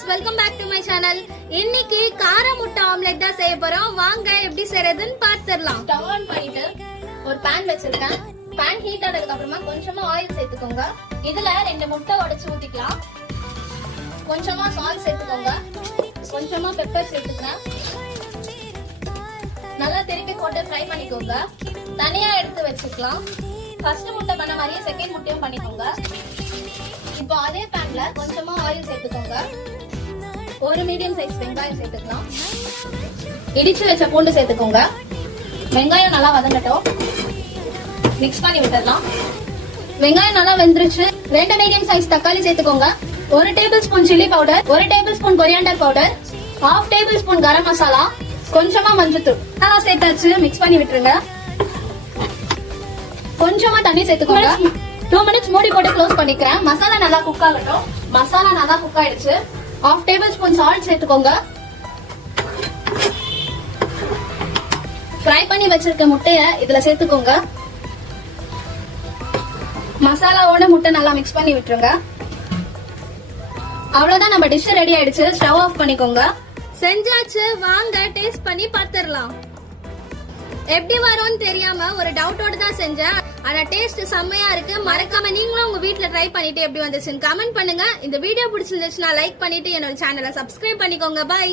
Viewers, welcome back to my channel. இன்னைக்கு கார முட்டை ஆம்லெட் தான் செய்ய போறோம். வாங்க எப்படி செய்யறதுன்னு பாத்துறலாம். ஸ்டவ் ஆன் பண்ணிட்டு ஒரு pan வச்சிருக்கேன். pan ஹீட் ஆனதுக்கு அப்புறமா கொஞ்சமா ஆயில் சேர்த்துக்கோங்க. இதுல 2 முட்டை உடைச்சு ஊத்திக்கலாம். கொஞ்சமா சால்ட் சேர்த்துக்கோங்க. கொஞ்சமா பெப்பர் சேர்த்துக்கிறேன். நல்லா திருப்பி போட்டு ஃப்ரை பண்ணிக்கோங்க. தனியா எடுத்து வச்சுக்கலாம். ஃபர்ஸ்ட் முட்டை பண்ண மாதிரியே செகண்ட் முட்டையும் பண்ணிக்கோங்க. இப்போ அதே பேன்ல கொஞ்சமா ஆயில் சேர்த்துக்கோங்க. ஒரு மீடியம் சைஸ் வெங்காயம் சேர்த்துக்கலாம். இடிச்சு வச்ச பூண்டு சேர்த்துக்கோங்க. வெங்காயம் நல்லா வதங்கட்டும். மிக்ஸ் பண்ணி விட்டுடலாம். வெங்காயம் நல்லா வெந்துருச்சு. 2 மீடியம் சைஸ் தக்காளி சேர்த்துக்கோங்க. 1 tablespoon chilli powder, 1 tablespoon coriander powder, 1/2 tablespoon garam masala, கொஞ்சமா மஞ்சள்தூள் நல்லா சேர்த்தாச்சு. மிக்ஸ் பண்ணி விட்டுருங்க. கொஞ்சமா தண்ணி சேர்த்துக்கோங்க. 2 மினிட்ஸ் மூடி போட்டு க்ளோஸ் பண்ணிக்கிறேன். மசாலா நல்லா குக் ஆகட்டும். மசாலா நல்லா குக் ஆயிடுச்சு. 1/2 டேபிள் ஸ்பூன் சால்ட் சேர்த்துக்கோங்க. ஃப்ரை பண்ணி வச்சிருக்க முட்டைய இதுல சேர்த்துக்கோங்க. மசாலாவோட முட்டை நல்லா மிக்ஸ் பண்ணி விட்டுருங்க. அவ்வளவுதான், நம்ம டிஷ் ரெடி ஆயிடுச்சு. ஸ்டவ் ஆஃப் பண்ணிக்கோங்க. செஞ்சாச்சு. வாங்க டேஸ்ட் பண்ணி பாத்துறலாம். எப்படி வரும்னு தெரியாம ஒரு டவுட்டோட தான் செஞ்சேன். ஆனா டேஸ்ட் செம்மையா இருக்கு. மறக்காம நீங்களும் உங்க வீட்ல ட்ரை பண்ணிட்டு எப்படி வந்துச்சுன்னு கமெண்ட் பண்ணுங்க. இந்த வீடியோ பிடிச்சிருந்துச்சுன்னா லைக் பண்ணிட்டு என்னோட சேனலை சப்ஸ்கிரைப் பண்ணிக்கோங்க. பை.